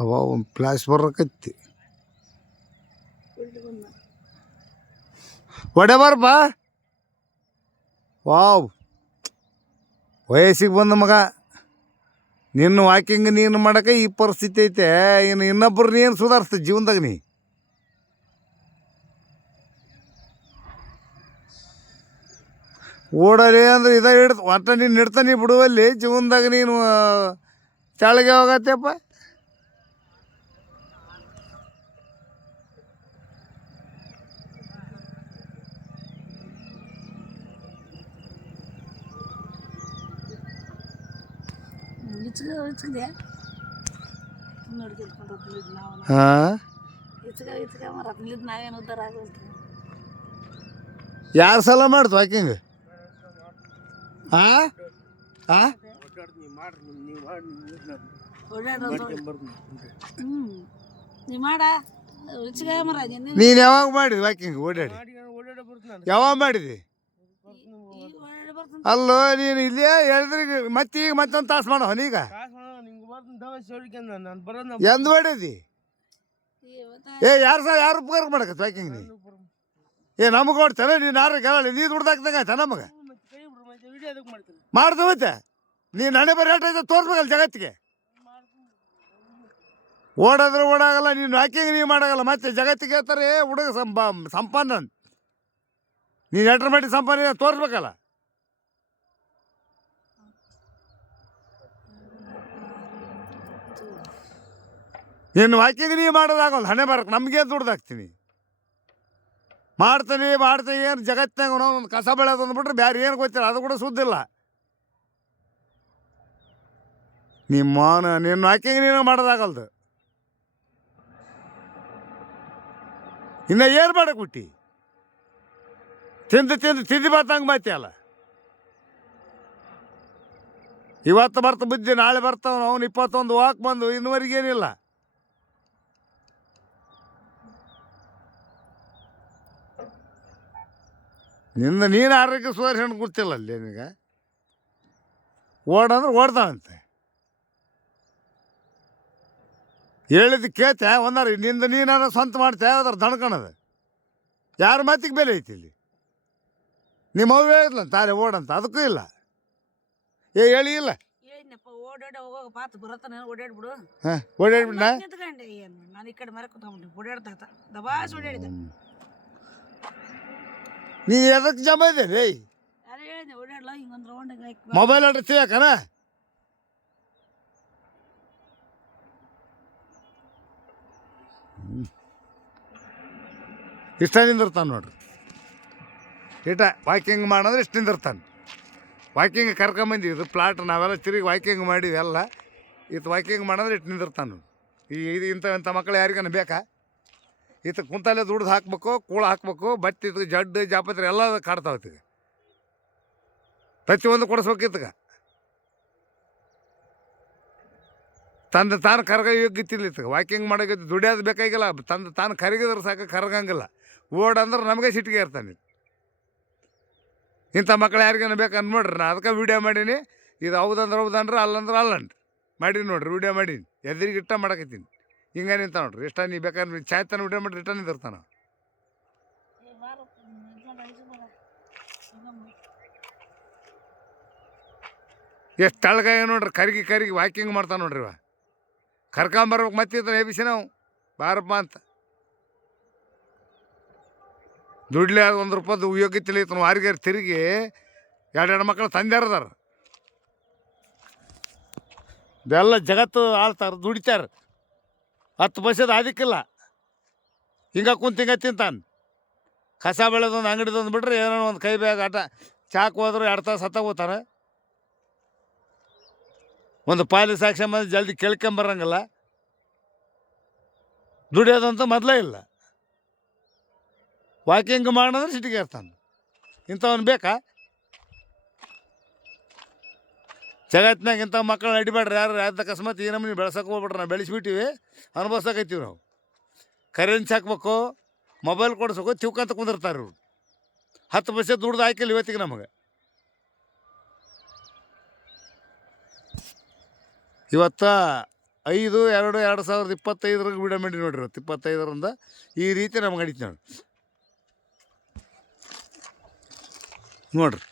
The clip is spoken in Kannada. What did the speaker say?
ಅವ ಒಂದು ಫ್ಲಾಶ್ ಬರಕತ್ತಿ ಒಡೆ ಬಾರಪ್ಪ. ವಾವ್, ವಯಸ್ಸಿಗೆ ಬಂದ ಮಗ. ನಿನ್ನ ವಾಕಿಂಗ್ ನೀನು ಮಾಡೋಕೆ ಈ ಪರಿಸ್ಥಿತಿ ಐತೆ. ಇನ್ನು ಇನ್ನೊಬ್ಬರು ನೀನು ಸುಧಾರಿಸ್ತೀವಿ ಜೀವನದಾಗ. ನೀ ಓಡಲಿ ಅಂದ್ರೆ ಇದ ಹಿಡ್ದು ಒಟ್ಟ ನೀನು ಹಿಡ್ತಾನೆ ಬಿಡುವಲ್ಲಿ ಜೀವನದಾಗ. ನೀನು ಕೆಳಗೆ ಹೋಗತ್ತಪ್ಪ. ಹಾಂ, ಯಾರು ಸಲ ಮಾಡ್ತು ವಾಕಿಂಗ್? ಹಾಂ ಹಾಂ, ನೀನು ಯಾವಾಗ ಮಾಡಿದಿ ವಾಕಿಂಗ್? ಓಡಾಡಿ ಯಾವಾಗ ಮಾಡಿದಿ? ಅಲ್ಲೋ ನೀನು ಇಲ್ಲೇ ಹೇಳಿದ್ರಿ ಈಗ ಮತ್ತೊಂದು ತಾಸು ಮಾಡೋ ಈಗ. ಎಂದು ಮಾಡಿದಿ? ಯಾರು ಉಪಕಾರ ಮಾಡಕತ್ತ ವಾಕಿಂಗ್? ನಮಗೆ ಕೊಡ್ತಾನೆ ನೀನು ಯಾರು ಕೇಳಲ್ಲ. ನೀ ದುಡ್ದಾಕ್ದಂಗ ನಮಗೆ ಮಾಡ್ದು ಮತ್ತೆ. ನೀನು ಹಣೆ ಬರ ರೇಟ್ ಐತೆ ತೋರಿಸ್ಬೇಕಲ್ಲ ಜಗತ್ತಿಗೆ. ಓಡಾದ್ರೆ ಓಡಾಗಲ್ಲ, ನೀನು ವಾಕಿಂಗ್ ನೀನು ಮಾಡಾಗಲ್ಲ. ಮತ್ತೆ ಜಗತ್ತಿಗೆ ಹೇಳ್ತಾರೆ ಹುಡುಗ ಸಂಪನ್ನ. ನೀನು ಎಂಟ್ರ್ ಮಾಡಿ ಸಂಪನ್ನ ತೋರಿಸ್ಬೇಕಲ್ಲ. ನೀನು ವಾಕಿಂಗ್ ನೀ ಮಾಡೋದಾಗಲ್ಲ. ಹಣೆ ಬರಕ್ಕೆ ನಮಗೇನು ದುಡ್ದಾಕ್ತೀನಿ. ಮಾಡ್ತೀನಿ ಏನು ಜಗತ್ತಿನಾಗ ಒಂದು ಕಸ ಬೆಳೆಯೋದು ಅಂದ್ಬಿಟ್ರೆ ಬೇರೆ ಏನು ಗೊತ್ತಿಲ್ಲ, ಅದು ಕೂಡ ಸುದ್ದಿಲ್ಲ. ನಿನ್ನ ವಾಕಿಂಗ್ ನೀನು ಮಾಡೋದಾಗಲ್ದು. ಇನ್ನು ಏನು ಮಾಡಕ್ಕೆ ಬಿಟ್ಟು ತಿಂದು ಬರ್ತಂಗೆ ಮಾತಿಯಲ್ಲ. ಇವತ್ತು ಬರ್ತ ಬುದ್ಧಿ, ನಾಳೆ ಬರ್ತಾವ. ಅವ್ನು 21 ವಾಕ್ ಬಂದು ಇನ್ನುವರೆಗೇನಿಲ್ಲ. ನೀನು ಆರೋಗ್ಯ ಸುಧಾರಿಸ್ಕೊಂಡು ಗೊತ್ತಿಲ್ಲ ಅಲ್ಲಿ. ನಿನಗೆ ಓಡಂದ್ರೆ ಓಡ್ತಾನಂತೆ. ಹೇಳಿದ್ದು ಕೇಳ್ತೆ ಒಂದಾರ ನೀನಾರ ಸ್ವಂತ ಮಾಡ್ತೆ ಅದ್ರ ದಣ್ಕಣದು. ಯಾರ ಮಾತಿಗೆ ಬೆಲೆ ಐತಿ ಇಲ್ಲಿ? ನಿಮ್ಮ ಅವ್ವ ಹೇಳಿದ್ಲ ತಾನೇ ಓಡಂತ, ಅದಕ್ಕೂ ಇಲ್ಲ. ಹೇಳಿ ಇಲ್ಲ. ಹಾಂ, ಓಡಾಡ್ಬಿಡ್ನ. ನೀನು ಎದಕ್ಕೆ ಜಮ ಇದೆ ರೀ? ಮೊಬೈಲ್ ಅಡ್ರೆಸ್ ಸಿಗಕನ? ಇಷ್ಟ ನಿಂದಿರ್ತಾನೆ ನೋಡ್ರಿ. ಇಟ ವಾಕಿಂಗ್ ಮಾಡಿದ್ರೆ ಇಷ್ಟು ನಿಂದಿರ್ತಾನೆ. ವಾಕಿಂಗ್ ಕರ್ಕೊಂಬಂದಿದ್ದು ಪ್ಲಾಟ್ ನಾವೆಲ್ಲ ತಿರುಗಿ ವಾಕಿಂಗ್ ಮಾಡಿವಿ ಎಲ್ಲ. ವಾಕಿಂಗ್ ಮಾಡಿದ್ರೆ ಇಟ್ಟು ನಿಂದಿರ್ತಾನೆ. ಇಂಥ ಮಕ್ಕಳು ಯಾರಿಗಾನ ಬೇಕಾ? ಕುಂತಲ್ಲೇ ದುಡ್ದು ಹಾಕ್ಬೇಕು, ಕೂಳು ಹಾಕ್ಬೇಕು, ಬತ್ತಿ ಜಡ್ಡು ಜಾಪತ್ರೆ ಎಲ್ಲ ಕಾಡ್ತಾವತ್ತೀಗ. ಪ್ರತಿಯೊಂದು ಕೊಡಿಸ್ಬೇಕಿತ್ತಗ. ತಾನು ಕರ್ಗ ಯೋಗ್ಯತಿರ್ಲಿತ್ತಗ. ವಾಕಿಂಗ್ ಮಾಡೋಕೆ ದುಡಿಯೋದು ಬೇಕಾಗಿಲ್ಲ. ತಾನು ಕರಗಿದ್ರೆ ಸಾಕು, ಕರಗಂಗಿಲ್ಲ. ಓಡಂದ್ರೆ ನಮಗೆ ಸಿಟ್ಟಿಗೆ ಇರ್ತಾನೆ. ಇಂಥ ಮಕ್ಳು ಯಾರಿಗಾನ ಬೇಕು ಅಂದ್ಬಿಡ್ರಿ. ನಾ ಅದಕ್ಕೆ ವೀಡಿಯೋ ಮಾಡೀನಿ. ಇದು ಹೌದಂದ್ರೆ ಅಲ್ಲಂದ್ರೆ ಅಲ್ಲಂಟ್ರಿ ಮಾಡೀನಿ ನೋಡ್ರಿ. ವೀಡಿಯೋ ಮಾಡೀನಿ, ಎದುರಿಗೆ ಇಷ್ಟ ಮಾಡಕತ್ತೀನಿ. ಹಿಂಗೆ ನಿಂತ ನೋಡ್ರಿ. ಇಷ್ಟ ನೀ ಬೇಕಾದ್ರೆ ಚಾಯ್ ತಾನು ವೀಡಿಯೋ ಮಾಡಿ ಇಷ್ಟ ನಿಂತಿರ್ತಾನ. ಎಷ್ಟು ತಳಗಾಯ ನೋಡ್ರಿ. ಕರಿಗಿ ವಾಕಿಂಗ್ ಮಾಡ್ತಾನೆ ನೋಡ್ರಿ. ಕರ್ಕೊಂಬರ್ಬೇಕು ಮತ್ತಿರ್ತಾನೆ ಎಬಿಸಿ ನಾವು ಬಾರಪ್ಪ ಅಂತ. ದುಡ್ಲಿ ಅದು ₹1 ಯೋಗ್ಯತಿಲ್ಲ ಇತ್ತು. ವಾರಿಗಾರ ತಿರುಗಿ 2 ಮಕ್ಕಳು ತಂದೆರದಾರ. ಇದೆಲ್ಲ ಜಗತ್ತು ಆಳ್ತಾರೆ, ದುಡಿತಾರೆ. 10 ಪೈಸೆದು ಅದಕ್ಕಿಲ್ಲ. ಹಿಂಗೆ ತಿಂತಾನೆ. ಕಸ ಬೆಳೆದೊಂದು ಅಂಗಡಿದೊಂದು ಬಿಟ್ರೆ ಏನೋ ಒಂದು ಕೈ ಬ್ಯಾಗ್ ಆಟ ಚಾಕ್ ಹೋದ್ರೆ 2 ತಾಸು ಹತ್ತಾಗೋತಾನೆ. ಒಂದು ಪಾಲಿ ಸಾಕ್ಷ್ಯ ಬಂದು ಜಲ್ದಿ ಕೇಳ್ಕೊಂಬರಂಗಿಲ್ಲ. ದುಡಿಯೋದಂತೂ ಮೊದಲೇ ಇಲ್ಲ. ವಾಕಿಂಗ್ ಮಾಡಿದ್ರೆ ಸಿಟಿಗೆ ಇರ್ತಾನೆ. ಇಂಥವ್ನು ಬೇಕಾ? ಜಗತ್ತಿನಾಗ ಇಂಥ ಮಕ್ಕಳನ್ನ ಅಡಿಬೇಡ್ರಿ ಯಾರು. ಯಾವ್ದು ಅಕಸ್ಮಾತ್ ಈ ನಮ್ಮನೆ ಬೆಳ್ಸಕ್ಕೆ ಹೋಗ್ಬಿಟ್ರೆ ನಾವು ಬೆಳೆಸ್ಬಿಟ್ಟಿವಿ, ಅನುಭವಿಸಕೈತೀವಿ ನಾವು. ಕರೆನ್ಸಿ ಹಾಕ್ಬೇಕು, ಮೊಬೈಲ್ ಕೊಡಿಸ್ಬೇಕು, ತಿವ್ಕಂತ ಕುಂದಿರ್ತಾರೆ ಇವರು. 10 ಪೈಸೆ ದುಡ್ದು ಹಾಕಿಲ್ಲ ಇವತ್ತಿಗೆ ನಮಗೆ. ಇವತ್ತು 5/2/2025 ವಿಡಿಯೋ ಮಾಡಿ ನೋಡ್ರಿ. 25ರಿಂದ ಈ ರೀತಿ ನಮ್ಗೆ ನಡೀತಿ ನೋಡ್ರಿ.